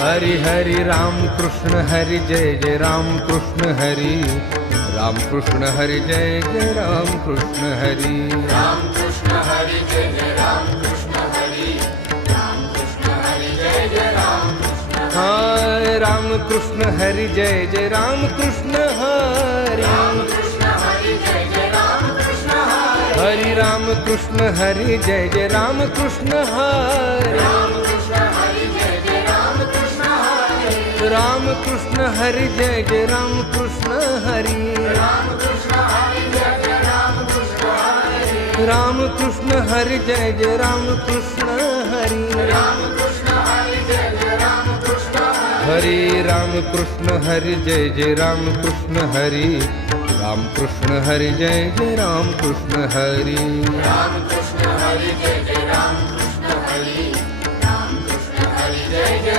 हरि हरि राम कृष्ण हरि जय जय राम कृष्ण हरि राम कृष्ण हरि जय जय राम कृष्ण हरि राम कृष्ण हरि जय जय राम कृष्ण हरि राम कृष्ण हरि जय जय राम कृष्ण हाय राम कृष्ण हरि जय जय राम कृष्ण हरि राम कृष्ण हरि जय जय राम कृष्ण हरि हरि राम कृष्ण हरि जय जय राम कृष्ण हरि राम कृष्ण हरि जय जय राम कृष्ण हरि राम कृष्ण हरि जय जय राम कृष्ण हरि राम कृष्ण हरि जय जय राम कृष्ण हरि राम कृष्ण हरि जय जय राम कृष्ण हरि राम कृष्ण हरि जय जय राम कृष्ण हरि राम कृष्ण हरि जय जय राम कृष्ण हरि राम कृष्ण हरि जय जय राम कृष्ण हरि राम कृष्ण हरि जय जय राम